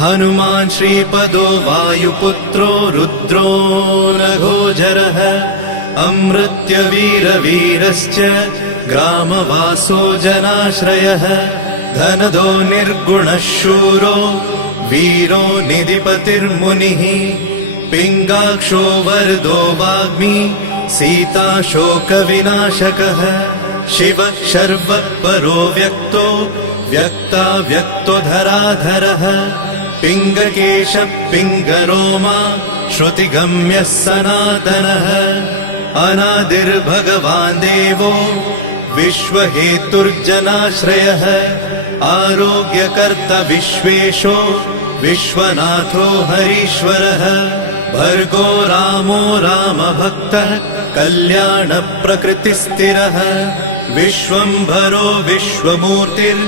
हनुमान् श्रीपदो वायुपुत्रो रुद्रो नघोजरः अमृत्यवीरवीरश्च ग्रामवासो जनाश्रयः धनदो निर्गुणः शूरो वीरो निधिपतिर्मुनिः पिङ्गाक्षो वरदो वाग्मी सीताशोकविनाशकः शिवः शर्वः परो व्यक्तो व्यक्ताव्यक्तो धराधरः पिङ्गकेशः पिङ्गरोमा श्रुतिगम्यः सनातनः अनादिर्भगवान् देवो विश्वहेतुर्जनाश्रयः आरोग्यकर्ता विश्वेशो विश्वनाथो हरीश्वरः भर्गो रामो रामभक्तः कल्याणप्रकृतिस्थिरः विश्वम्भरो विश्वमूर्तिर्